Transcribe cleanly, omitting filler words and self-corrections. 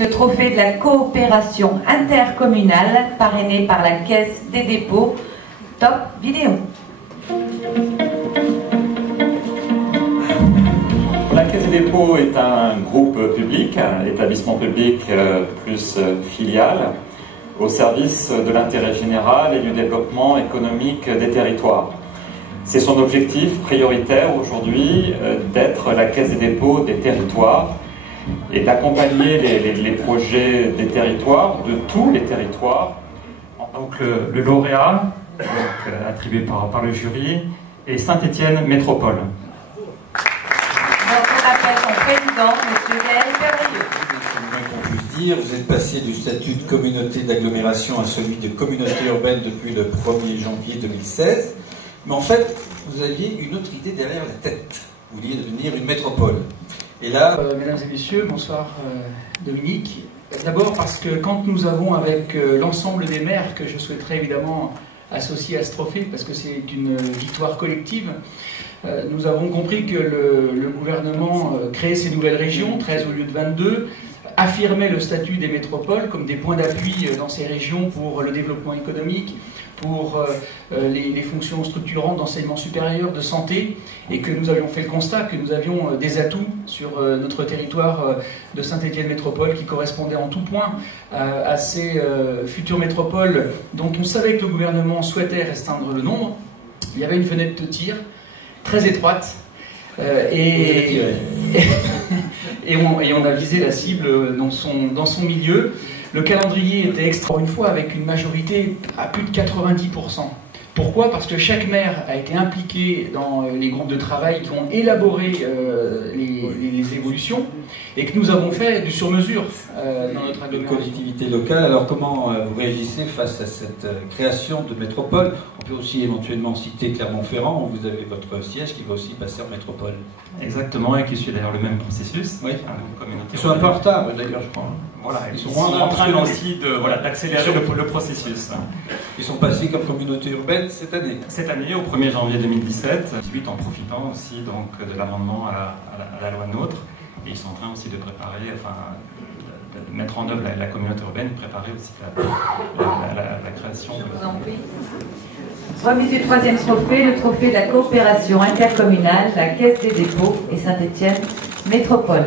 Le trophée de la coopération intercommunale parrainé par la Caisse des dépôts. Top vidéo. La Caisse des dépôts est un groupe public, un établissement public plus filiale, au service de l'intérêt général et du développement économique des territoires. C'est son objectif prioritaire aujourd'hui d'être la Caisse des dépôts des territoires et d'accompagner les projets des territoires, de tous les territoires. Donc le lauréat, attribué par le jury, est Saint-Étienne Métropole. Donc on appelle son président, M. Gaël Perrieux. Qu'on puisse dire, vous êtes passé du statut de communauté d'agglomération à celui de communauté urbaine depuis le 1er janvier 2016. Mais en fait, vous aviez une autre idée derrière la tête. Vous vouliez devenir une métropole. Et là... Mesdames et messieurs, bonsoir Dominique. D'abord parce que quand nous avons avec l'ensemble des maires, que je souhaiterais évidemment associer à ce trophée, parce que c'est une victoire collective, nous avons compris que le gouvernement créait ces nouvelles régions, 13 au lieu de 22, affirmait le statut des métropoles comme des points d'appui dans ces régions pour le développement économique, pour les fonctions structurantes d'enseignement supérieur, de santé, et que nous avions fait le constat que nous avions des atouts sur notre territoire de Saint-Étienne Métropole qui correspondaient en tout point à ces futures métropoles dont on savait que le gouvernement souhaitait restreindre le nombre. Il y avait une fenêtre de tir très étroite et on a visé la cible dans son milieu. Le calendrier était extra, une fois, avec une majorité à plus de 90%. Pourquoi? Parce que chaque maire a été impliqué dans les groupes de travail qui ont élaboré les évolutions et que nous avons fait du sur-mesure dans notre agglomération. Collectivité locale, alors comment vous réagissez face à cette création de métropole? On peut aussi éventuellement citer Clermont-Ferrand, où vous avez votre siège qui va aussi passer en métropole. Exactement, et qui suit d'ailleurs le même processus. Oui. Ils sont un peu en retard, d'ailleurs, je crois. Voilà, ils sont en train aussi d'accélérer le processus. Ils sont passés comme communauté urbaine cette année. Cette année, au 1er janvier 2017, ensuite en profitant aussi donc, de l'amendement à la loi NOTRe. Et ils sont en train aussi de préparer, de mettre en œuvre la communauté urbaine, de préparer aussi la création. Je vous en prie. Remise du troisième trophée, le trophée de la coopération intercommunale, la Caisse des dépôts et Saint-Étienne Métropole.